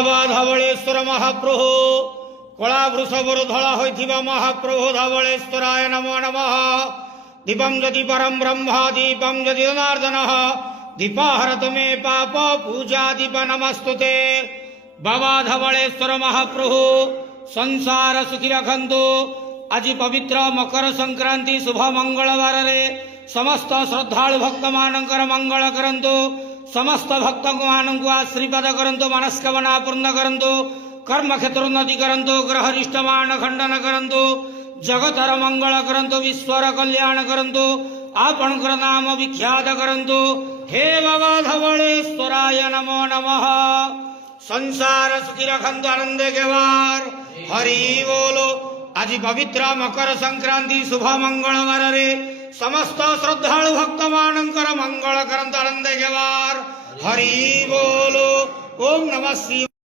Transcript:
बाबा धवलेश्वर महाप्रभु कला वृषभर धला होइथिबा महाप्रभु धवलेश्वराय नमो नमः। दीपम यदि परम ब्रह्म दीपम यदि जनार्दन दीपाहरत मे पाप पूजा दीप नमस्तुते। बाबा धवलेश्वर महाप्रभु संसार सुखी रखंतु। आज पवित्र मकर संक्रांति शुभ मंगलवार रे समस्त श्रद्धालु भक्त मानकर मंगल करंतु। समस्त भक्त मानक आशीर्वाद करंतु। मनस्कामना पूर्ण करंतु। कर्म क्षेत्र उन्नति करंतु। ग्रह रिष्टमान खंडन करंतु। जगतर मंगल करंतु। विश्वर कल्याण करंतु। आपणकर नाम विख्यात करंतु। हे बाबा धवलेश्वराय नमो नमः। संसार सुखी रखंतु आनंद के वार हरि बोलो। आज पवित्र मकर संक्रांति शुभ मंगलवार रे समस्त श्रद्धालु भक्त मानकर मंगल करंतु आनंद के वार हरि बोलो। ओम नमः शिवाय।